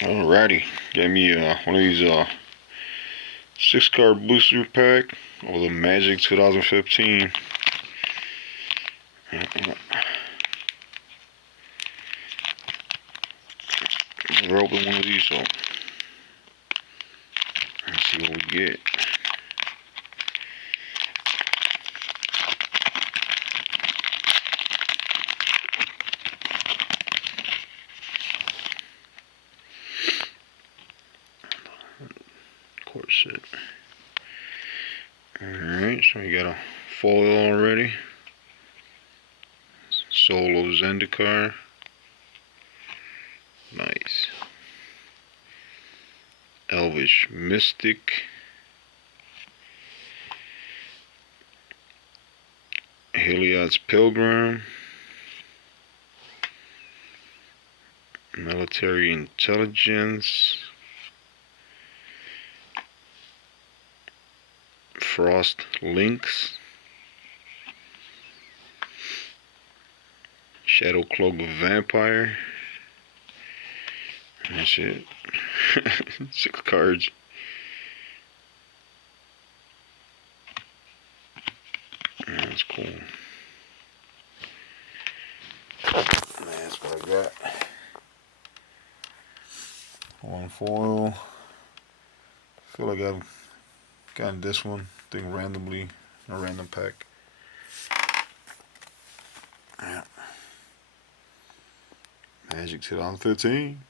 Alrighty, gave me one of these 6-card booster pack of the Magic 2015. We're open one of these up. Let's see what we get. Course set. Alright, so we got a foil already. Solo Zendikar. Nice. Elvish Mystic. Heliod's Pilgrim. Military Intelligence. Frost Lynx. Shadow Cloak Vampire. That's it. 6 cards. That's cool. That's what I got. One foil. Feel like I've gotten this one thing randomly, a random pack. Yeah. Magic 2015.